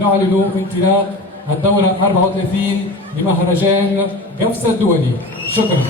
نعلن انطلاق الدورة 34 لمهرجان قفص الدولي. شكرا.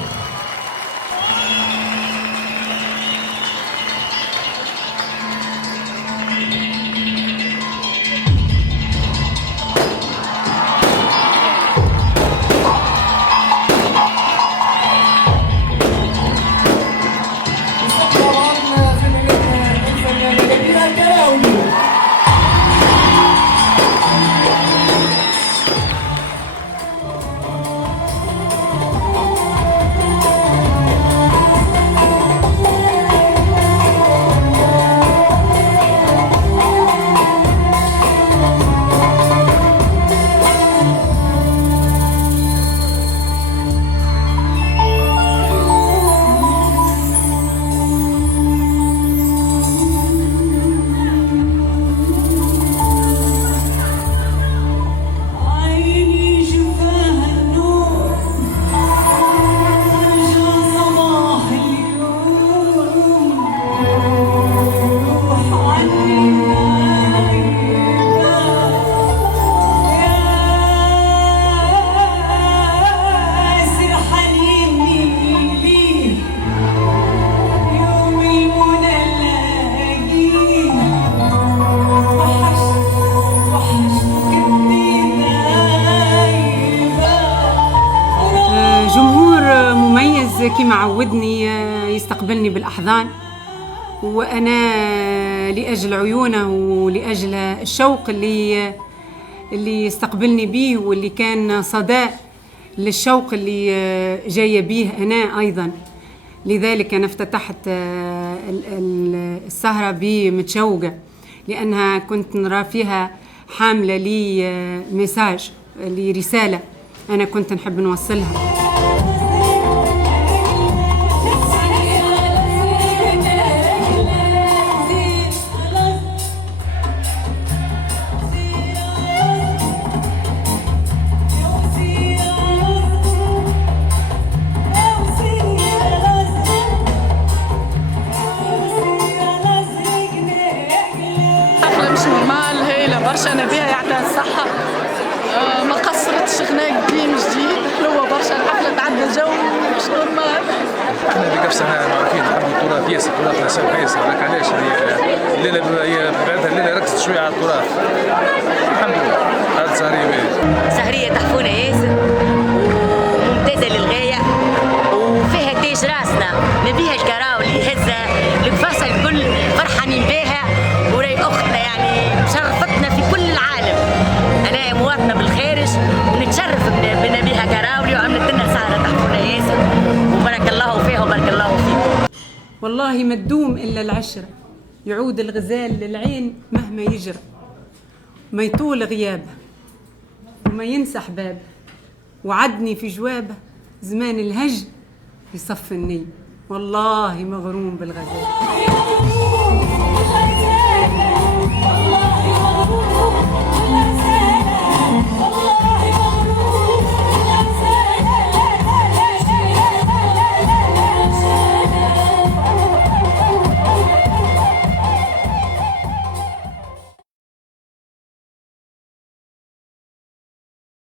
كما عودني يستقبلني بالأحضان، وأنا لأجل عيونه ولأجل الشوق اللي يستقبلني به، واللي كان صداء للشوق اللي جاية به أنا أيضا. لذلك أنا افتتحت السهرة بمتشوقة، لأنها كنت نرى فيها حاملة لي مساج، لي رسالة أنا كنت نحب نوصلها. برشا أنا بها يعطيها الصحة، ما قصرتش، غناء قديم جديد حلوة برشا، الحفلة تعدى جو مش نورمال. احنا بقفص معروفين نحبوا التراث ياسر، تراثنا سوا ياسر، هذاك علاش الليلة هي بعدها الليلة ركزت شوية على التراث. الحمد لله هذه سهرية باهية. سهرية تحفونة ياسر وممتازة للغاية، وفيها تاج راسنا نبيها الكراولي هزة القفاصة الكل فرحانين بها، وراي أختنا يعني شرفتنا في كل العالم. أنا مواطنة بالخارج ونتشرف بنبيها كراولي، وعملت لنا سهرة تحفونة ياسر، وبارك الله فيها وبارك الله فيكم. والله ما تدوم إلا العشرة، يعود الغزال للعين مهما يجرى، ما يطول غيابه وما ينسى حبابه، وعدني في جوابه زمان الهج يصف النية، والله مغروم بالغزال.